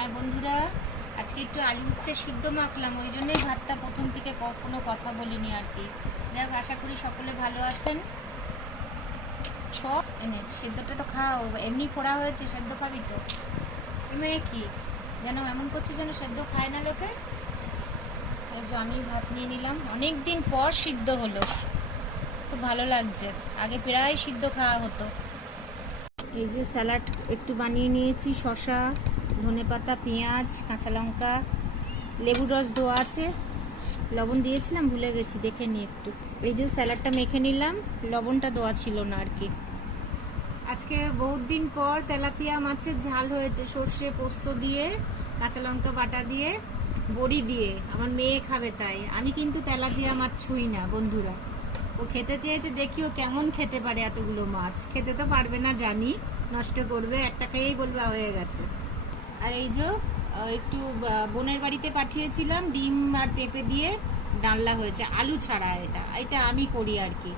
হ্যাঁ বন্ধুরা, আজকে একটু আলু উচ্ছে সিদ্ধ মাখলাম, ওই জন্যই ভাতটা প্রথম থেকে কোনো কথা বলিনি আর কি। যাক, আশা করি সকলে ভালো আছেন। সব এনে সেদ্ধটা তো খাও, এমনি করা হয়েছে, সেদ্ধ খাবি তো। মেয়ে কি যেন এমন করছে যেন সেদ্ধ খায় না লোকে। এই যে আমি ভাত নিয়ে নিলাম, অনেক দিন পর সিদ্ধ হলো, খুব ভালো লাগছে। আগে প্রায় সিদ্ধ খাওয়া হতো। এই যে স্যালাড একটু বানিয়ে নিয়েছি, শসা, ধনেপাতা, পেঁয়াজ, কাঁচা লঙ্কা, লেবু রস দেওয়া আছে। লবণ দিয়েছিলাম, ভুলে গেছি, দেখে নিই একটু। এই যে স্যালাডটা মেখে নিলাম, লবণটা দেওয়া ছিল না আর কি। আজকে বহুত দিন পর তেলাপিয়া মাছের ঝাল হয়েছে, সর্ষে পোস্ত দিয়ে, কাঁচা লঙ্কা বাটা দিয়ে, বড়ি দিয়ে। আমার মেয়ে খাবে তাই। আমি কিন্তু তেলাপিয়া মাছ ছুঁই না বন্ধুরা। ও খেতে চেয়েছে, দেখি ও কেমন খেতে পারে এতগুলো মাছ। খেতে তো পারবে না জানি, নষ্ট করবে, একটা খেয়েই বলবে হয়ে গেছে। আর এই যে একটু বোনের বাড়িতে পাঠিয়েছিলাম, ডিম আর পেঁপে দিয়ে ডালনা হয়েছে, আলু ছাড়া। এটা এটা আমি করি আর কি।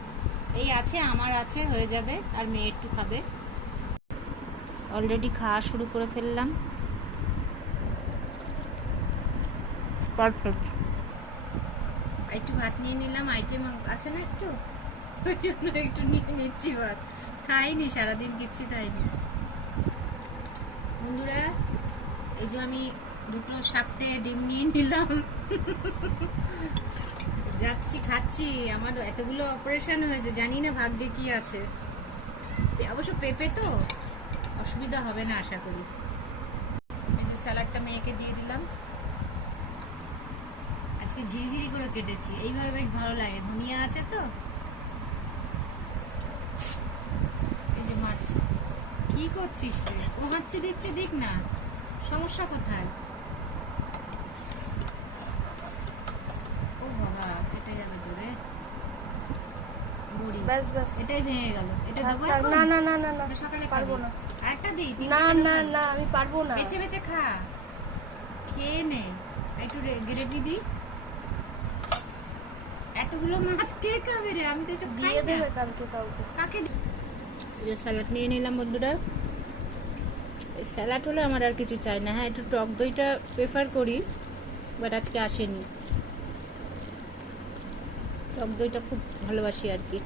এই আছে, আমার আছে, হয়ে যাবে। আর মেয়ে একটু খাবে। অলরেডি খাওয়া শুরু করে ফেললাম। পারফেক্ট। একটু ভাত নিয়ে নিলাম, আইটেম আছে না একটু, ওই জন্য একটু নিয়ে নিচ্ছি ভাত। খাইনি সারাদিন, কিচ্ছু খাইনি বন্ধুরা। এই যে আমি দুটো সাপটে ডিম নিয়ে নিলাম, যাচ্ছি, খাচ্ছি। আমার এতগুলো অপারেশন হয়েছে, জানি না ভাগ্যে কি আছে। অবশ্য পেঁপে তো অসুবিধা হবে না আশা করি। এই যে স্যালাডটা মেয়েকে দিয়ে দিলাম। আজকে ঝিরিঝিরি করে কেটেছি, এইভাবে বেশ ভালো লাগে, ধনিয়া আছে তো। এই যে মাছ। কি করছিস রে? ও হাঁচি দিচ্ছে, দিক না, সমস্যা কোথায়? ও বাবা, কেটে যাবে তো রে। বড়ি বাস বাস, এটাই ভেঙে গেল। এটা দেবো এখন? না না না না না, সকালে পারবো না। আরেকটা দিই? না না না, আমি পারবো না। বেছে বেছে খা, খেয়ে নে। একটু গ্রেভি দিই। এতগুলো মাছ কে খাবে রে? আমি তো এসব খাই দিয়ে না। দেবে কালকে কাউকে। কাকে? যে স্যালাড নিয়ে নিলাম বন্ধুরা। স্যালাড হলে আমার আর কিছু চাই না। হ্যাঁ, একটু টক দইটা প্রেফার করি, বাট আজকে আসেনি। টক দইটা খুব ভালোবাসি আর কি।